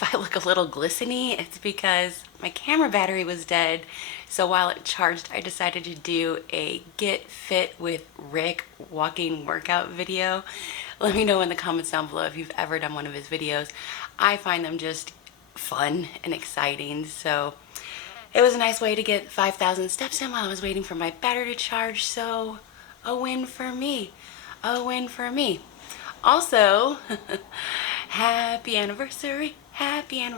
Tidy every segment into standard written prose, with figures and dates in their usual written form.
if I look a little glistening, it's because my camera battery was dead. So while it charged, I decided to do a Get Fit with Rick walking workout video. Let me know in the comments down below if you've ever done one of his videos. I find them just fun and exciting. So it was a nice way to get 5,000 steps in while I was waiting for my battery to charge. So a win for me. A win for me. Also, happy anniversary, how does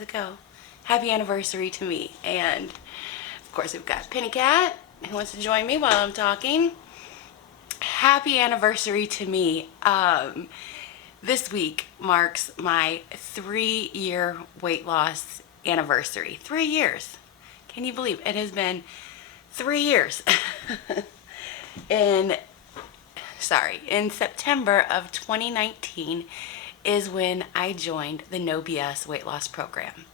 it go? Happy anniversary to me. And of course we've got Penny Cat who wants to join me while I'm talking. Happy anniversary to me. This week marks my 3-year weight loss anniversary. 3 years. Can you believe it has been 3 years? in September of 2019 is when I joined the No BS weight loss program.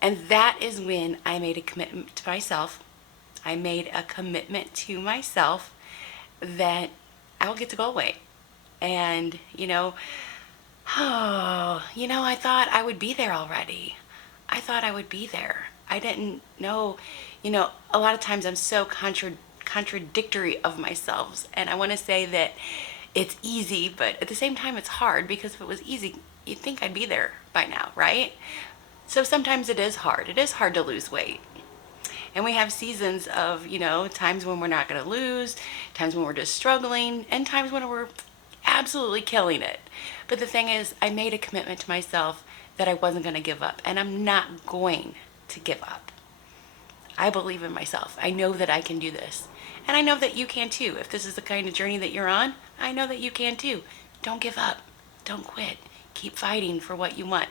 And that is when I made a commitment to myself. I made a commitment to myself that I will get to goal weight. And, I thought I would be there already. I thought I would be there. I didn't know, a lot of times I'm so contradictory of myself, and I want to say that it's easy, but at the same time it's hard, because if it was easy, you'd think I'd be there by now, right? So sometimes it is hard. It is hard to lose weight. And we have seasons of, times when we're not going to lose, times when we're just struggling, and times when we're absolutely killing it. But the thing is, I made a commitment to myself that I wasn't going to give up, and I'm not going to give up. I believe in myself. I know that I can do this. And I know that you can too. If this is the kind of journey that you're on, I know that you can too. Don't give up. Don't quit. Keep fighting for what you want.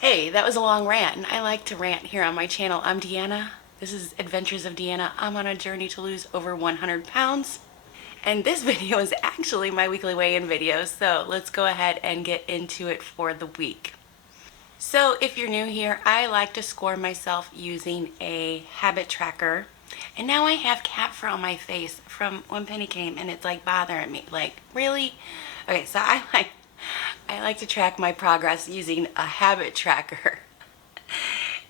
Hey, that was a long rant, and I like to rant here on my channel. I'm Deanna. This is Adventures of Deanna. I'm on a journey to lose over 100 pounds. And this video is actually my weekly weigh-in video, so let's go ahead and get into it for the week. So if you're new here, I like to score myself using a habit tracker. And now I have cat fur on my face from when Penny came, and it's like bothering me. Like, really? Okay, so I like to track my progress using a habit tracker.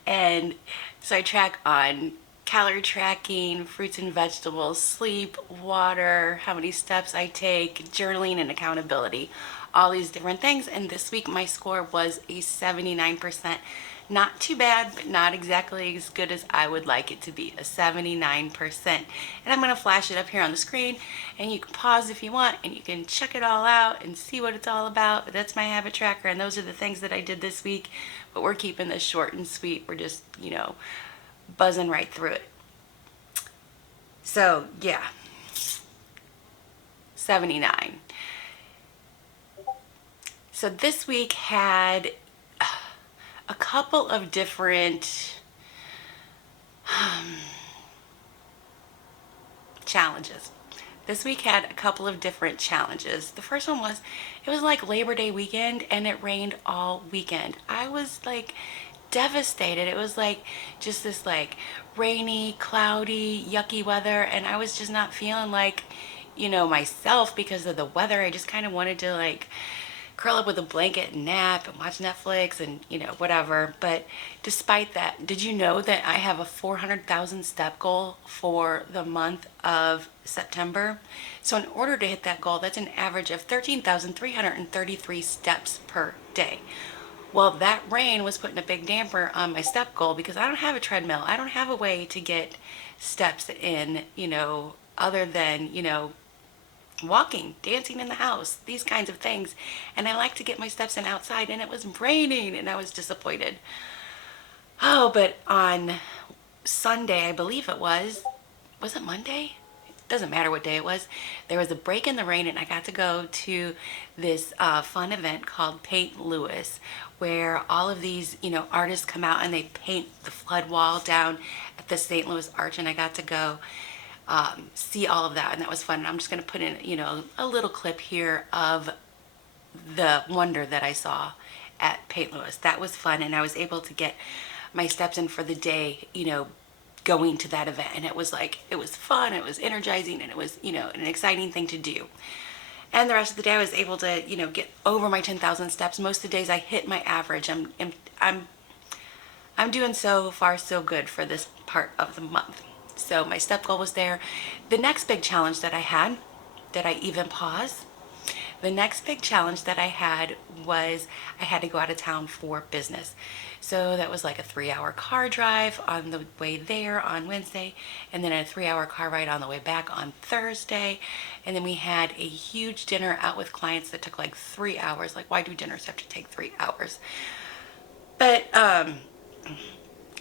And so I track on calorie tracking, fruits and vegetables, sleep, water, how many steps I take, journaling, and accountability. All these different things. And this week my score was a 79%. Not too bad, but not exactly as good as I would like it to be, a 79%. And I'm going to flash it up here on the screen, and you can pause if you want, and you can check it all out and see what it's all about. But that's my habit tracker, and those are the things that I did this week. But we're keeping this short and sweet. We're just, buzzing right through it. So, yeah, 79. So this week had a couple of different challenges. This week had a couple of different challenges. The first one was, it was like Labor Day weekend, and it rained all weekend. I was like devastated. It was like just this like rainy, cloudy, yucky weather, and I was just not feeling like, myself because of the weather. I just kind of wanted to like curl up with a blanket and nap and watch Netflix and whatever. But despite that, did you know that I have a 400,000 step goal for the month of September? So in order to hit that goal, that's an average of 13,333 steps per day. Well, that rain was putting a big damper on my step goal, because I don't have a treadmill. I don't have a way to get steps in, other than, walking, dancing in the house, these kinds of things. And I like to get my steps in outside, and it was raining, and I was disappointed. Oh, but on Sunday, I believe it was it Monday? It doesn't matter what day it was. There was a break in the rain, and I got to go to this fun event called Paint Louis, where all of these, artists come out and they paint the flood wall down at the St. Louis Arch, and I got to go see all of that, and that was fun. And I'm just going to put in, a little clip here of the wonder that I saw at Paint Louis. That was fun, and I was able to get my steps in for the day, going to that event, and it was fun, it was energizing, and it was, an exciting thing to do. And the rest of the day I was able to, get over my 10,000 steps. Most of the days I hit my average. I'm I'm doing so far so good for this part of the month. So my step goal was there. The next big challenge that I had, did I even pause? The next big challenge that I had was I had to go out of town for business. So that was like a 3 hour car drive on the way there on Wednesday, and then a 3 hour car ride on the way back on Thursday. And then we had a huge dinner out with clients that took like 3 hours. Like, why do dinners have to take 3 hours? But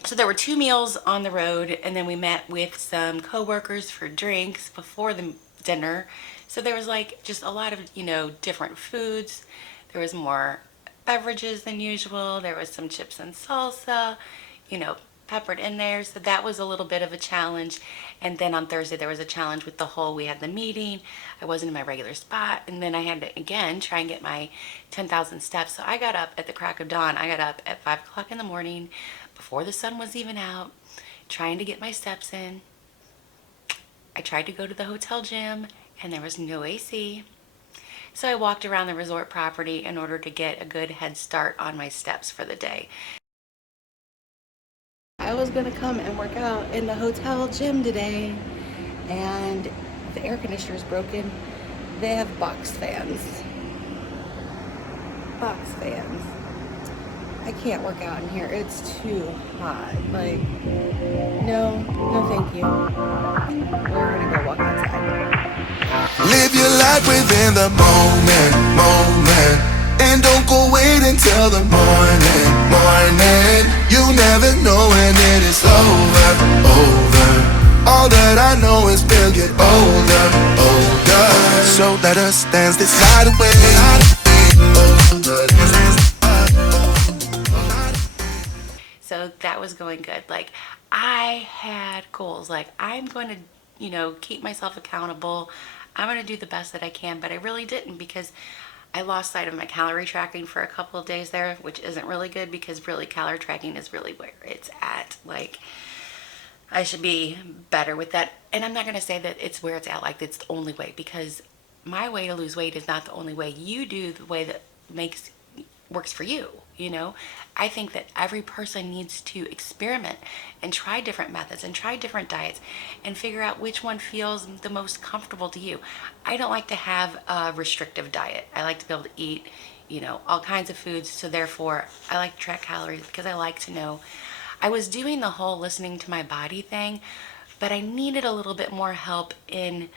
so there were 2 meals on the road, and then we met with some coworkers for drinks before the dinner. So there was like just a lot of, different foods. There was more beverages than usual. There was some chips and salsa, you know, peppered in there. So that was a little bit of a challenge. And then on Thursday, there was a challenge with the whole, we had the meeting. I wasn't in my regular spot. And then I had to, again, try and get my 10,000 steps. So I got up at the crack of dawn. I got up at 5 o'clock in the morning before the sun was even out, trying to get my steps in. I tried to go to the hotel gym and there was no AC. So I walked around the resort property in order to get a good head start on my steps for the day. I was gonna come and work out in the hotel gym today, and the air conditioner is broken. They have box fans. Box fans. I can't work out in here. It's too hot. Like, no, no, thank you. We're gonna go walk outside. Live your life within the moment, moment. And don't go wait until the morning, morning. You never know when it is over, over. All that I know is we'll get older, older. So let us dance this night away. So that was going good. Like, I had goals. Like, I'm going to, keep myself accountable. I'm going to do the best that I can, but I really didn't because I lost sight of my calorie tracking for a couple of days there, which isn't really good because really calorie tracking is really where it's at. Like, I should be better with that. And I'm not going to say that it's where it's at, like it's the only way, because my way to lose weight is not the only way. You do the way that makes works for you, I think that every person needs to experiment and try different methods and try different diets and figure out which one feels the most comfortable to you. I don't like to have a restrictive diet. I like to be able to eat, all kinds of foods. So therefore I like to track calories because I like to know. I was doing the whole listening to my body thing, but I needed a little bit more help in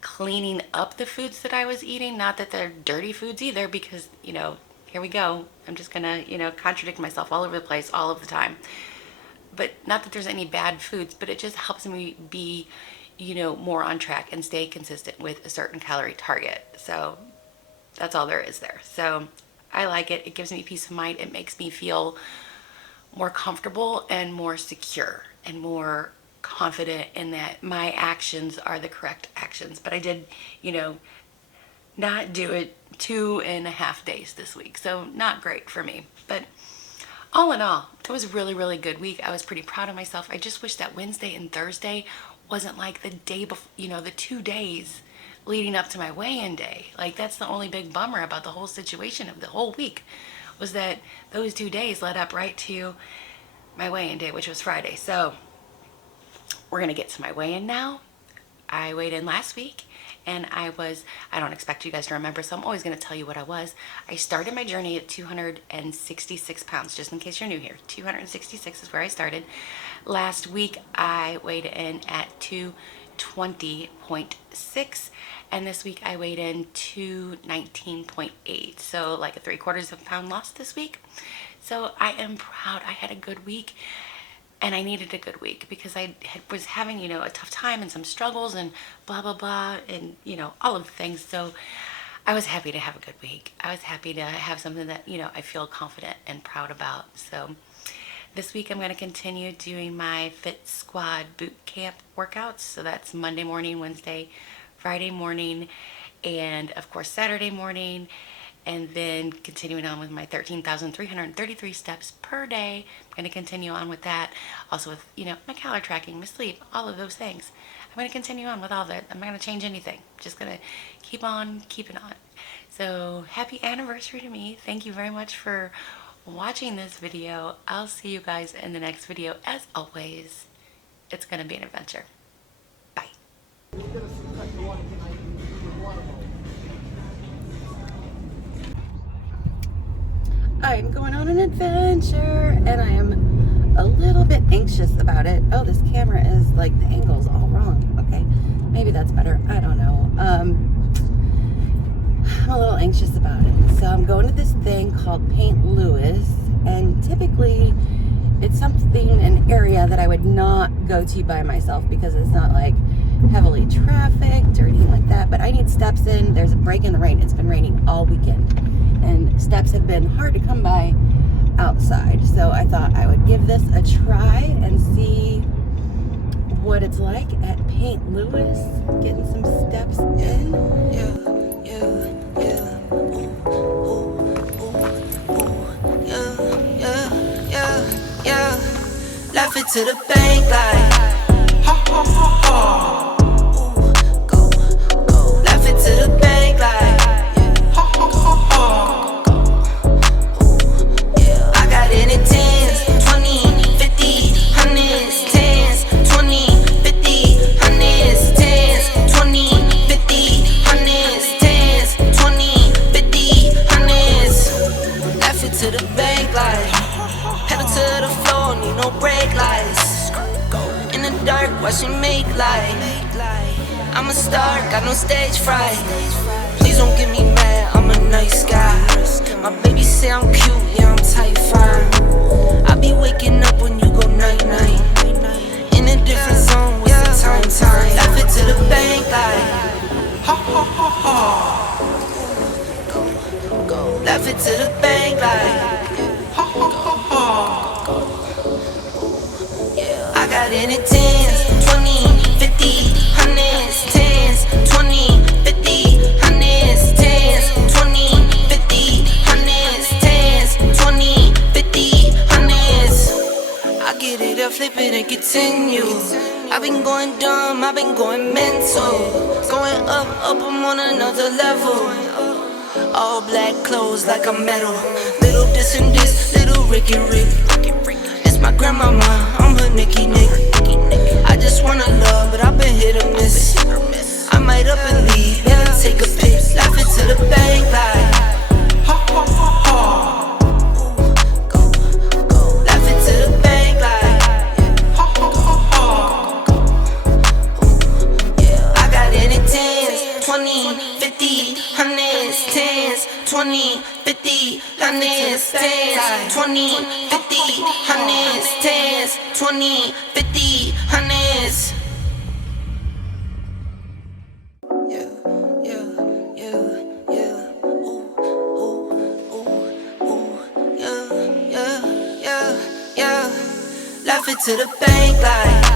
cleaning up the foods that I was eating. Not that they're dirty foods either, because, here we go. I'm just gonna, contradict myself all over the place all of the time. But not that there's any bad foods, but it just helps me be, more on track and stay consistent with a certain calorie target. So that's all there is there. So I like it. It gives me peace of mind. It makes me feel more comfortable and more secure and more confident in that my actions are the correct actions. But I did, not do it 2.5 days this week. So not great for me. But all in all, it was a really, really good week. I was pretty proud of myself. I just wish that Wednesday and Thursday wasn't like the day before, the 2 days leading up to my weigh-in day. Like, that's the only big bummer about the whole situation of the whole week, was that those 2 days led up right to my weigh-in day, which was Friday. So we're going to get to my weigh-in now. I weighed in last week, and I don't expect you guys to remember, so I'm always going to tell you what I was. I started my journey at 266 pounds, just in case you're new here. 266 is where I started. Last week, I weighed in at 220.6, and this week I weighed in 219.8, so like a 3/4 of a pound loss this week. So I am proud. I had a good week. And I needed a good week because was having, a tough time and some struggles and blah, blah, blah, and, all of the things. So I was happy to have a good week. I was happy to have something that, I feel confident and proud about. So this week I'm going to continue doing my Fit Squad boot camp workouts. So that's Monday morning, Wednesday, Friday morning, and of course Saturday morning. And then continuing on with my 13,333 steps per day. I'm going to continue on with that. Also with, my calorie tracking, my sleep, all of those things. I'm going to continue on with all of it. I'm not going to change anything. Just going to keep on keeping on. So happy anniversary to me. Thank you very much for watching this video. I'll see you guys in the next video. As always, it's going to be an adventure. Bye. I'm going on an adventure and I am a little bit anxious about it. Oh, this camera is like, the angle's all wrong. Okay, maybe that's better. I don't know. I'm a little anxious about it. So I'm going to this thing called Paint Louis, and typically it's something, an area that I would not go to by myself because it's not like heavily trafficked or anything like that, but I need steps in. There's a break in the rain. It's been raining all weekend and steps have been hard to come by outside. So I thought I would give this a try and see what it's like at Paint Louis, getting some steps in. Laugh it to the bank like ha ha ha ha. Go, go. Laugh it to the bank like ha ha ha ha. Yeah. I got it in tens, 20, 50, hundreds, tens, 20, 50, hundreds, tens, 20, 50, hundreds, tens, 20, 50, hundreds. Laugh it to the bank like pedal to the floor, need no brake lights. In the dark, watch me make light. I'm a star, got no stage fright. Please don't get me mad, I'm a nice guy. My baby say I'm cute, yeah, I'm type 5. I be waking up when you go night-night. In a different zone, what's the time? Laugh it to the bank like ha ha ha ha. Laugh it to the bank like ha ha ha ha. I got it in tens, 20, 50, hundreds, tens, 20, 50, hundreds, tens, 20, 50, hundreds, tens, 20, 50, hundreds. I get it, I flip it and continue. I've been going dumb, I've been going mental. Going up, I'm on another level. All black clothes like a metal. Little this and this, little Rick and Rick. It's my grandmama, I'm her Nicky Nick. I just wanna love, but I've been hit or miss. I might up and leave, yeah, take a pic. Laugh it to the bank like ha ha ha ha. Laugh it to the bank like ha ha ha ha. I got it in tens, 20, 50, hundreds, tens, 20, 50, hundreds, tens, 20, 50, hundreds, tens, 20, 50, hundreds. Yeah, yeah, yeah, yeah. Ooh, ooh, ooh, ooh. Yeah, yeah, yeah, yeah. Laugh it to the bank like